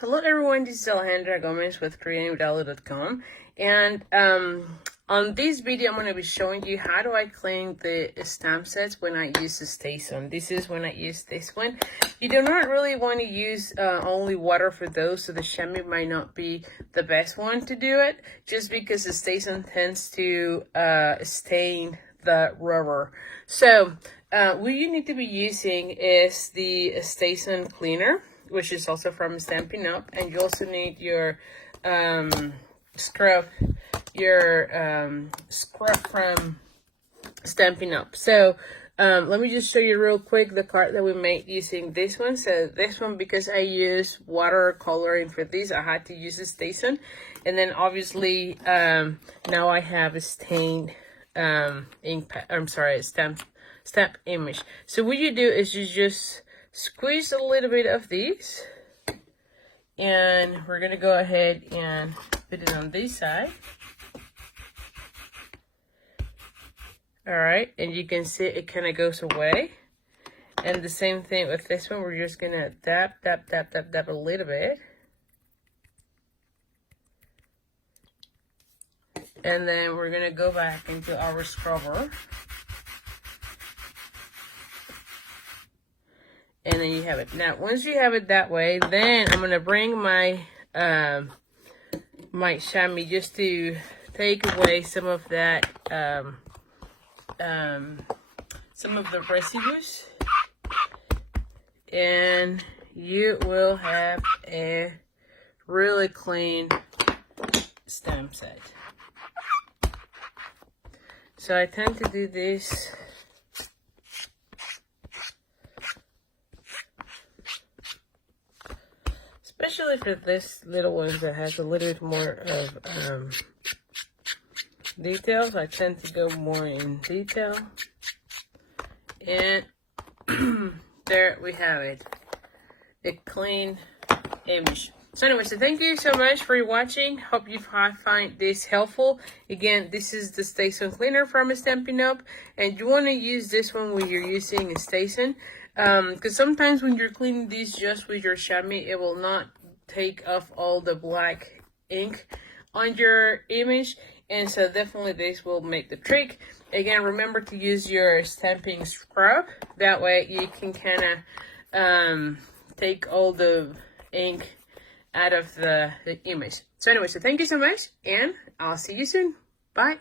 Hello everyone, this is Alejandra Gomez with creatingwithale.com, and on this video I'm going to be showing you how do I clean the stamp sets when I use the Stazon. This is when I use this one. You do not really want to use only water for those, so the chamois might not be the best one to do it, just because the Stazon tends to stain the rubber. So what you need to be using is the Stazon cleaner, which is also from Stampin' Up, and you also need your scrub from Stampin' Up. So let me just show you real quick the card that we made using this one. So this one, because I use watercoloring for this, I had to use the Stazon, and then obviously now I have a stained stamp image. So what you do is you just squeeze a little bit of these, and we're gonna go ahead and put it on this side. All right, and you can see it kind of goes away. And the same thing with this one. We're just gonna dab a little bit, and then we're gonna go back into our scrubber. And then you have it. Now, once you have it that way, then I'm gonna bring my my chamois just to take away some of that, some of the residues, and you will have a really clean stamp set. So I tend to do this especially for this little one that has a little bit more of details. I tend to go more in detail. And there we have it. A clean image. So anyway, so thank you so much for watching. Hope you find this helpful. Again, this is the Stazon cleaner from Stampin' Up, and you want to use this one when you're using a Stazon, because sometimes when you're cleaning these just with your chamois, it will not take off all the black ink on your image, and so definitely this will make the trick. Again, remember to use your stamping scrub. That way you can kind of take all the ink out of the image. So anyway, so thank you so much, and I'll see you soon. Bye.